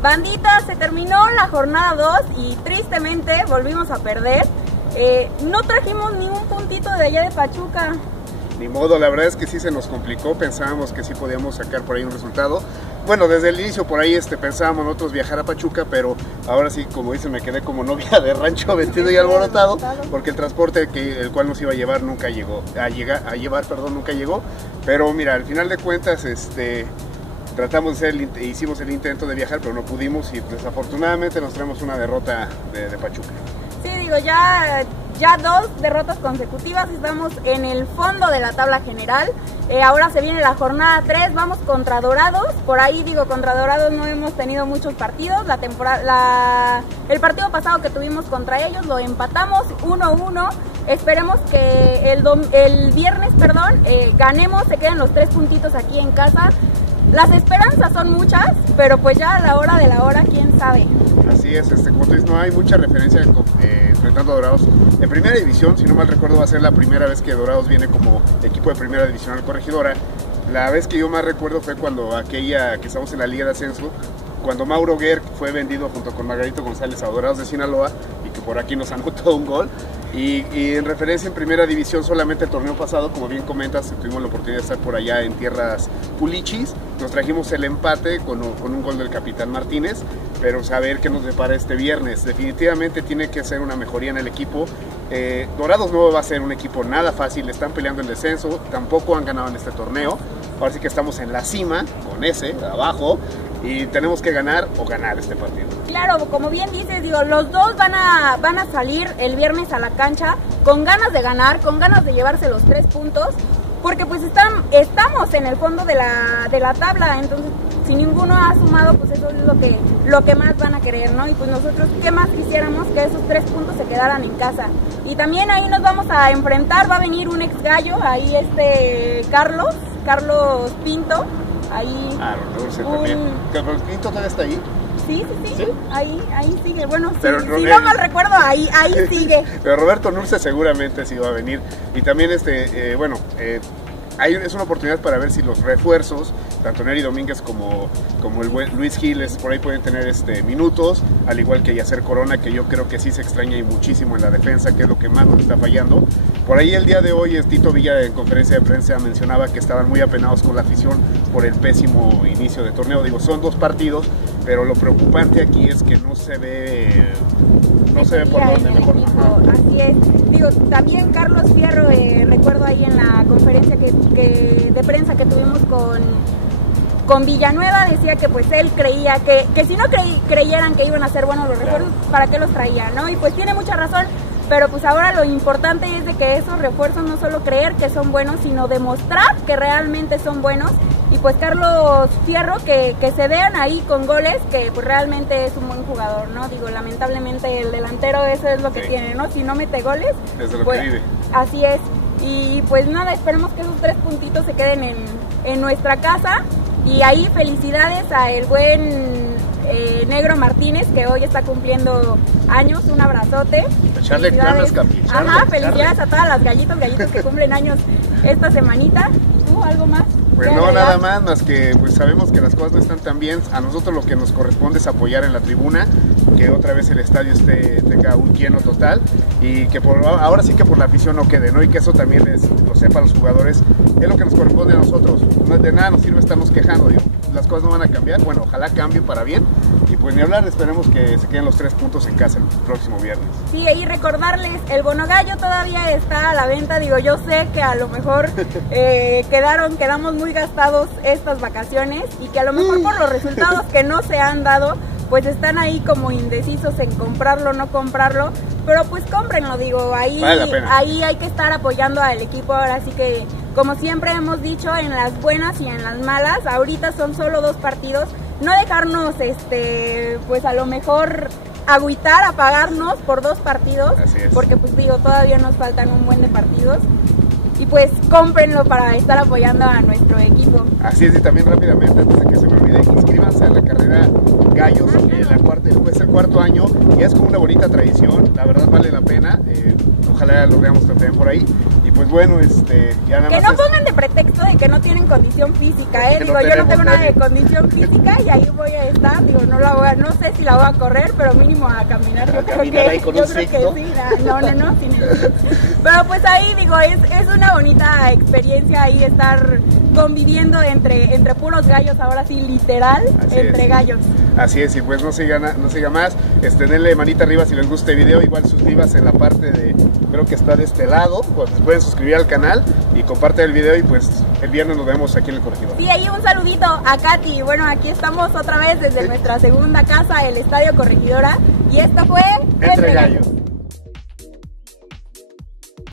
Bandita, se terminó la jornada 2 y tristemente volvimos a perder. No trajimos ni un puntito de allá de Pachuca. Ni modo, la verdad es que sí se nos complicó, pensábamos que sí podíamos sacar por ahí un resultado. Bueno, desde el inicio por ahí pensábamos nosotros viajar a Pachuca, pero ahora sí, como dicen, me quedé como novia de rancho vestido y alborotado, porque el transporte el cual nos iba a llevar nunca llegó, nunca llegó. Pero mira, al final de cuentas, tratamos de hicimos el intento de viajar, pero no pudimos y desafortunadamente nos traemos una derrota de Pachuca. Sí, digo, ya 2 derrotas consecutivas, estamos en el fondo de la tabla general. Ahora se viene la jornada 3, vamos contra Dorados. Por ahí digo, contra Dorados no hemos tenido muchos partidos. El partido pasado que tuvimos contra ellos lo empatamos 1-1. Esperemos que el viernes, ganemos, se queden los 3 puntitos aquí en casa. Las esperanzas son muchas, pero pues ya a la hora de la hora, quién sabe. Así es, como tú dices, no hay mucha referencia enfrentando a Dorados. En primera división, si no mal recuerdo, va a ser la primera vez que Dorados viene como equipo de primera división al Corregidora. La vez que yo más recuerdo fue cuando aquella que estamos en la Liga de Ascenso, cuando Mauro Guerr fue vendido junto con Margarito González a Dorados de Sinaloa y que por aquí nos anotó un gol. Y en referencia en primera división, solamente el torneo pasado, como bien comentas, tuvimos la oportunidad de estar por allá en tierras pulichis. Nos trajimos el empate con un gol del capitán Martínez, pero saber qué nos depara este viernes. Definitivamente tiene que ser una mejoría en el equipo. Dorados no va a ser un equipo nada fácil, están peleando el descenso, tampoco han ganado en este torneo. Ahora sí que estamos en la cima, con ese, abajo, y tenemos que ganar o ganar este partido. Claro, como bien dices, digo, los dos van a salir el viernes a la cancha con ganas de ganar, con ganas de llevarse los 3 puntos, porque pues estamos en el fondo de la tabla, entonces si ninguno ha sumado, pues eso es lo que más van a querer, ¿no? Y pues nosotros, ¿qué más quisiéramos? Que esos 3 puntos se quedaran en casa. Y también ahí nos vamos a enfrentar, va a venir un ex gallo, ahí Carlos Pinto, ahí... también. ¿Carlos Pinto todavía está ahí? Sí. Ahí sigue. Bueno, si no mal recuerdo, ahí sigue. Pero Roberto Nurce seguramente sí va a venir. Y también es una oportunidad para ver si los refuerzos, tanto Neri Domínguez como el buen Luis Giles, por ahí pueden tener minutos, al igual que Yacer Corona, que yo creo que sí se extraña y muchísimo en la defensa, que es lo que más nos está fallando. Por ahí el día de hoy Tito Villa en conferencia de prensa mencionaba que estaban muy apenados con la afición por el pésimo inicio de torneo. Digo, son 2 partidos, pero lo preocupante aquí es que no se ve por dónde mejor. Así es. Digo, también Carlos Fierro, recuerdo ahí en la conferencia de prensa que tuvimos con Villanueva, decía que pues él creía que si no creyeran que iban a ser buenos los refuerzos, ¿para qué los traía, no? Y pues tiene mucha razón, pero pues ahora lo importante es de que esos refuerzos no solo creer que son buenos, sino demostrar que realmente son buenos. Y pues Carlos Fierro, que se vean ahí con goles, que pues realmente es un buen jugador, ¿no? Digo, lamentablemente el delantero eso es lo que tiene, ¿no? Si no mete goles, desde lo pues, que vive. Así es. Y pues nada, esperemos que esos 3 puntitos se queden en nuestra casa. Y ahí felicidades a el buen Negro Martínez, que hoy está cumpliendo años. Un abrazote. Echarle ganas, Capi. Felicidades a todas las gallitos que cumplen años esta semanita. ¿Tú algo más? Pues no, nada más que pues sabemos que las cosas no están tan bien. A nosotros lo que nos corresponde es apoyar en la tribuna, que otra vez el estadio tenga un lleno total y que ahora sí que por la afición no quede, ¿no? Y que eso también lo sepan los jugadores, es lo que nos corresponde a nosotros. De nada nos sirve estarnos quejando, digo, las cosas no van a cambiar, bueno, ojalá cambie para bien. Y pues ni hablar, esperemos que se queden los 3 puntos en casa el próximo viernes. Sí, y recordarles, el Bono Gallo todavía está a la venta. Digo, yo sé que a lo mejor quedamos muy gastados estas vacaciones y que a lo mejor por los resultados que no se han dado, pues están ahí como indecisos en comprarlo o no comprarlo. Pero pues cómprenlo, digo, ahí hay que estar apoyando al equipo. Ahora sí que, como siempre hemos dicho, en las buenas y en las malas, ahorita son solo 2 partidos. No dejarnos, pues a lo mejor agüitar, apagarnos por 2 partidos, porque pues digo, todavía nos faltan un buen de partidos. Y pues cómprenlo para estar apoyando a nuestro equipo. Así es, y también rápidamente, antes de que se me olvide, inscríbanse a la carrera Gallos, es el 4º año, y es como una bonita tradición, la verdad vale la pena. ojalá los veamos también por ahí. Y pues bueno, ya nada que más. No pongan de pretexto de que no tienen condición física, Que digo, no yo no tengo nada nadie. de condición física y ahí voy a estar, digo, no sé si la voy a correr, pero mínimo a caminar, yo creo caminar que, ahí con yo un creo ciclo. que sí, no, sin eso. Pero pues ahí digo, es una bonita experiencia ahí estar conviviendo entre puros gallos, ahora sí, literal, Así entre es. gallos. Así es, y pues no siga más, denle manita arriba si les gusta el video, igual suscríbanse en la parte de, creo que está de este lado, pues pueden suscribir al canal y comparten el video y pues el viernes nos vemos aquí en el Corregidor. Sí, ahí un saludito a Katy. Bueno, aquí estamos otra vez desde nuestra segunda casa, el Estadio Corregidora, y esto fue Entre Gallos.